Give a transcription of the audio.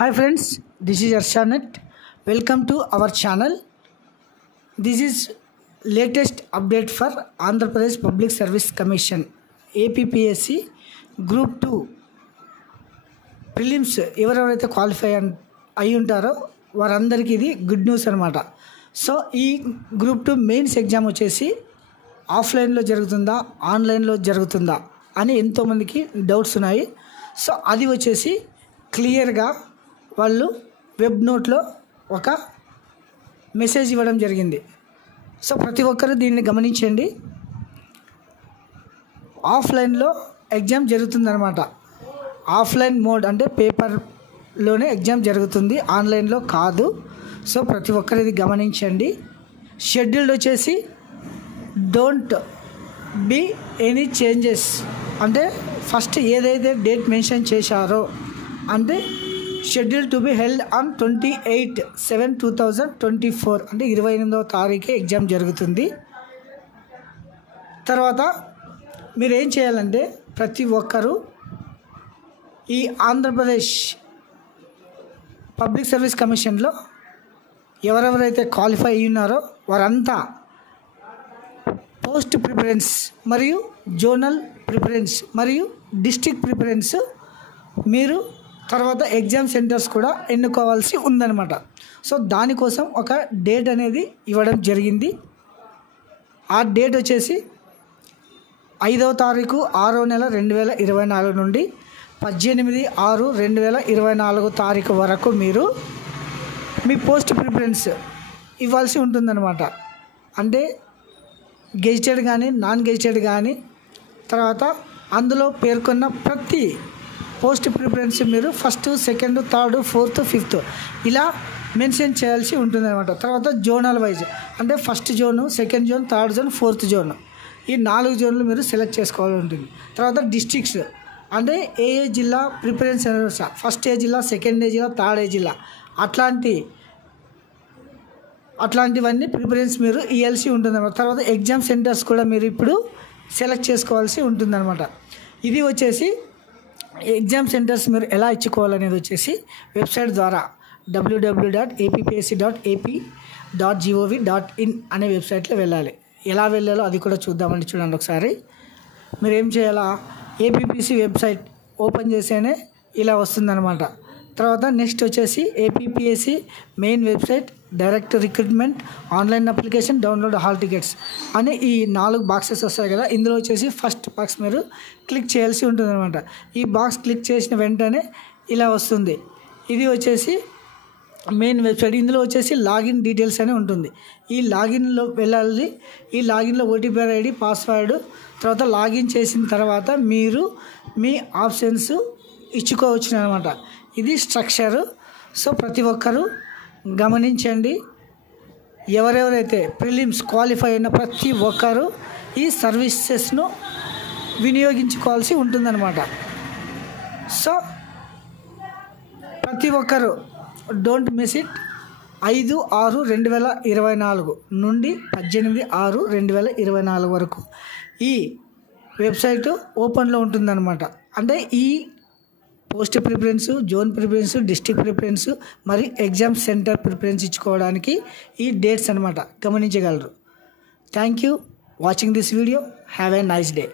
Hi friends, this is Arshanet. Welcome to our channel. This is latest update for Andhra Pradesh Public Service Commission APPSC Group 2 prelims ఎవరెవరైతే qualify అయి ఉంటారో వారందరికీ ఇది good news అనమాట. So ఈ group 2 mains exam వచ్చేసి ఆఫ్లైన్లో జరుగుతుందా ఆన్లైన్లో జరుగుతుందా అని ఎంతోమందికి డౌట్స్ ఉన్నాయి. సో అది వచ్చేసి క్లియర్గా వాళ్ళు వెబ్ నోట్లో ఒక మెసేజ్ ఇవ్వడం జరిగింది. సో ప్రతి ఒక్కరు దీన్ని గమనించండి. ఆఫ్లైన్లో ఎగ్జామ్ జరుగుతుందన్నమాట. ఆఫ్లైన్ మోడ్ అంటే పేపర్లోనే ఎగ్జామ్ జరుగుతుంది, ఆన్లైన్లో కాదు. సో ప్రతి ఒక్కరు ఇది గమనించండి. షెడ్యూల్డ్ వచ్చేసి డోంట్ బీ ఎనీ చేంజెస్ అంటే ఫస్ట్ ఏదైతే డేట్ మెన్షన్ చేశారో అంటే schedule to be held on 28/7/2024 అంటే 28వ తారీఖే ఎగ్జామ్ జరుగుతుంది. తర్వాత మీరు ఏం చేయాలంటే ప్రతి ఒక్కరూ ఈ ఆంధ్రప్రదేశ్ పబ్లిక్ సర్వీస్ కమిషన్లో ఎవరెవరైతే క్వాలిఫై అయ్యి ఉన్నారో వారంతా పోస్ట్ ప్రిఫరెన్స్ మరియు జోనల్ ప్రిఫరెన్స్ మరియు డిస్ట్రిక్ట్ ప్రిఫరెన్స్ మీరు తర్వాత ఎగ్జామ్ సెంటర్స్ కూడా ఎన్నుకోవాల్సి ఉందన్నమాట. సో దానికోసం ఒక డేట్ అనేది ఇవ్వడం జరిగింది. ఆ డేట్ వచ్చేసి 5వ తారీఖు 6వ నెల 2024 నుండి 18/6/2024 తారీఖు వరకు మీరు మీ పోస్ట్ ప్రిఫరెన్స్ ఇవ్వాల్సి ఉంటుందన్నమాట. అంటే గెజిటెడ్ కానీ నాన్ గెజిటెడ్ కానీ తర్వాత అందులో పేర్కొన్న ప్రతి పోస్ట్ ప్రిఫరెన్స్ మీరు 1st, 2nd, 3rd, 4th, 5th ఇలా మెన్షన్ చేయాల్సి ఉంటుందన్నమాట. తర్వాత జోనల్ వైజ్ అంటే 1st zone, 2nd zone, 3rd zone, 4th zone ఈ 4 జోన్లు మీరు సెలెక్ట్ చేసుకోవాల్సి ఉంటుంది. తర్వాత డిస్ట్రిక్ట్స్ అంటే ఏ జిల్లా ప్రిఫరెన్స్ 1st ఏ జిల్లా, 2nd ఏ జిల్లా, 3rd ఏ జిల్లా అట్లాంటివన్నీ ప్రిఫరెన్స్ మీరు ఇవ్వాల్సి ఉంటుందన్నమాట. తర్వాత ఎగ్జామ్ సెంటర్స్ కూడా మీరు ఇప్పుడు సెలెక్ట్ చేసుకోవాల్సి ఉంటుందన్నమాట. ఇది వచ్చేసి ఎగ్జామ్ సెంటర్స్ మీరు ఎలా ఇచ్చుకోవాలనేది వచ్చేసి వెబ్సైట్ ద్వారా www.appsc.ap.gov.in అనే వెబ్సైట్లో వెళ్ళాలి. ఎలా వెళ్ళాలో అది కూడా చూద్దామండి. చూడండి ఒకసారి. మీరు ఏం చేయాలా, ఏపీపీఎస్సీ వెబ్సైట్ ఓపెన్ చేసేనే ఇలా వస్తుందన్నమాట. తర్వాత నెక్స్ట్ వచ్చేసి APPSC main website, direct recruitment, online application, download hall tickets అని ఈ 4 బాక్సెస్ వస్తాయి కదా. ఇందులో వచ్చేసి ఫస్ట్ బాక్స్ మీరు క్లిక్ చేయాల్సి ఉంటుందన్నమాట. ఈ బాక్స్ క్లిక్ చేసిన వెంటనే ఇలా వస్తుంది. ఇది వచ్చేసి మెయిన్ వెబ్సైట్. ఇందులో వచ్చేసి లాగిన్ డీటెయిల్స్ అని ఉంటుంది. ఈ లాగిన్లో వెళ్ళాలి. ఈ లాగిన్లో ఓటీపీ ఐడి, పాస్వర్డ్ తర్వాత లాగిన్ చేసిన తర్వాత మీరు మీ ఆప్షన్స్ ఇచ్చుకోవచ్చు అనమాట. ఇది స్ట్రక్చరు. సో ప్రతి ఒక్కరూ గమనించండి. ఎవరెవరైతే ప్రిలిమ్స్ క్వాలిఫై అయిన ప్రతి ఒక్కరూ ఈ సర్వీసెస్ను వినియోగించుకోవాల్సి ఉంటుందన్నమాట. సో ప్రతి ఒక్కరూ డోంట్ మిస్ ఇట్. 5/6/2024 నుండి 18/6/2024 వరకు ఈ వెబ్సైట్ ఓపెన్లో ఉంటుందన్నమాట. అంటే ఈ post preference, zone preference, district preference మరియు ఎగ్జామ్ సెంటర్ ప్రిఫరెన్స్ ఇచ్చుకోవడానికి ఈ డేట్స్ అనమాట గమనించగలరు. Thank you watching this video. Have a nice day.